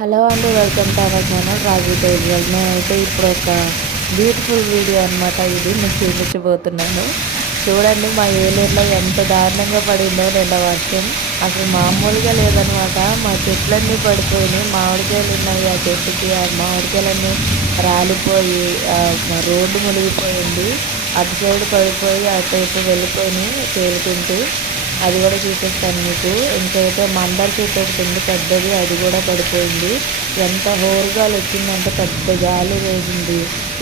Hello అండి, welcome to our channel రాజు టేజల్. నేనైతే ఇప్పుడు ఒక బ్యూటిఫుల్ వీడియో అనమాట ఇది మీకు చూపించబోతున్నాను. చూడండి, మా ఏలూరులో ఎంత దారుణంగా పడిందో నిన్న వర్షం. అసలు మామూలుగా లేదనమాట. మా చెట్లన్నీ పడిపోయినాయి. మామిడికాయలు ఉన్నాయి ఆ చెట్టుకి. ఆ మామిడికాయలన్నీ రాలిపోయి రోడ్డు మునిగిపోయింది. అటు సైడ్ పడిపోయి అటు వెళ్ళిపోయి తేలుకుంటూ. అది కూడా చూపిస్తాను మీకు. ఇంకైతే మందార చెట్టు ఒకటి ఉంది పెద్దది, అది కూడా పడిపోయింది. ఎంత హోరుగాలు వచ్చిందంటే పెద్ద గాలి వేసింది.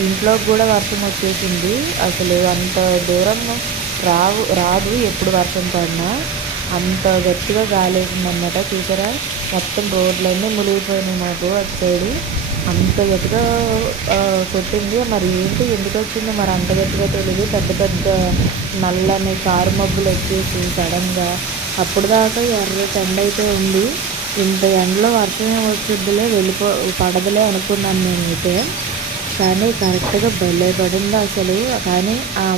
ఇంట్లోకి కూడా వర్షం వచ్చేసింది. అసలు అంత దూరం రాదు ఎప్పుడు వర్షం పడినా. అంత గట్టిగా గాలి వేసింది అన్నమాట. చూసారా, మొత్తం రోడ్లన్నీ మునిగిపోయినాయి మాకు అటు సైడు. అంత గట్టిగా కొట్టింది. మరి ఏంటి, ఎందుకు వచ్చిందో మరి అంత గట్టిగా తెలియదు. పెద్ద పెద్ద నల్లని కారు మబ్బులు వచ్చేసి సడన్గా అప్పుడు దాకా ఎర్ర ఎండ అయితే ఉంది. ఇంత ఎండలో వర్షమే వచ్చిద్దిలే పడదులే అనుకున్నాను నేనైతే. కానీ కరెక్ట్గా భలే పడింది అసలు. కానీ ఆ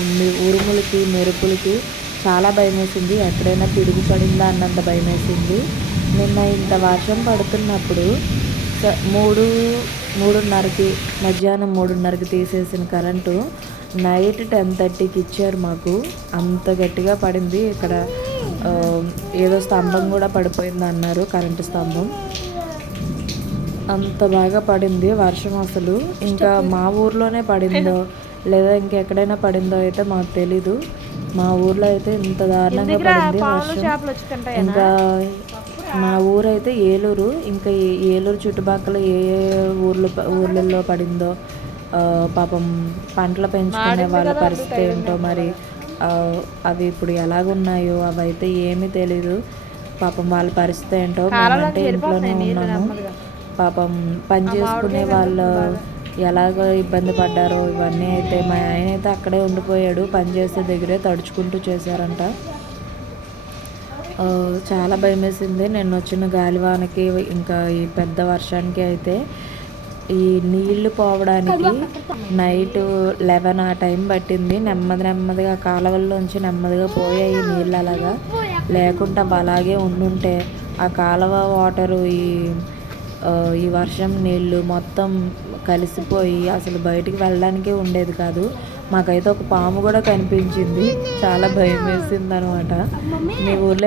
ఉరుములకి మెరుపులకి చాలా భయం వేసింది. ఎక్కడైనా పిడుగు పడిందా అన్నంత భయం వేసింది. నిన్న ఇంత వర్షం పడుతున్నప్పుడు 3:30కి మధ్యాహ్నం 3:30కి తీసేసిన కరెంటు నైట్ 10:30కి ఇచ్చారు మాకు. అంత గట్టిగా పడింది. ఇక్కడ ఏదో స్తంభం కూడా పడిపోయింది అన్నారు, కరెంటు స్తంభం. అంత బాగా పడింది వర్షం అసలు. ఇంకా మా ఊర్లోనే పడిందో లేదా ఇంకెక్కడైనా పడిందో అయితే మాకు తెలీదు. మా ఊర్లో అయితే ఇంత దారుణంగా పడింది వర్షం. ఇంకా మా ఊరైతే ఏలూరు. ఇంకా ఏలూరు చుట్టుపక్కల ఏ ఊర్లలో పడిందో పాపం పంటలు పెంచుకునే వాళ్ళ పరిస్థితి ఏంటో మరి. అవి ఇప్పుడు ఎలాగున్నాయో అవి అయితే ఏమీ తెలీదు. పాపం వాళ్ళ పరిస్థితి ఏంటో. మేమంటే ఇంట్లోనే ఉన్నాము. పాపం పని చేసుకునే వాళ్ళు ఎలాగో ఇబ్బంది పడ్డారో ఇవన్నీ అయితే. మా ఆయన అయితే అక్కడే ఉండిపోయాడు, పని చేసే దగ్గరే తడుచుకుంటూ చేశారంట. చాలా భయం వేసింది నిన్న వచ్చిన గాలివానకి ఇంకా ఈ పెద్ద వర్షానికి అయితే. ఈ నీళ్లు పోవడానికి నైట్ 11 ఆ టైం పట్టింది. నెమ్మదిగా కాలువల్లోంచి నెమ్మదిగా పోయాయి నీళ్ళు. అలాగా లేకుండా అలాగే ఉండుంటే ఆ కాలువ వాటరు ఈ వర్షం నీళ్ళు మొత్తం కలిసిపోయి అసలు బయటికి వెళ్ళడానికే ఉండేది కాదు. మాకైతే ఒక పాము కూడా కనిపించింది. చాలా భయం వేసింది అనమాట. మీ ఊర్లో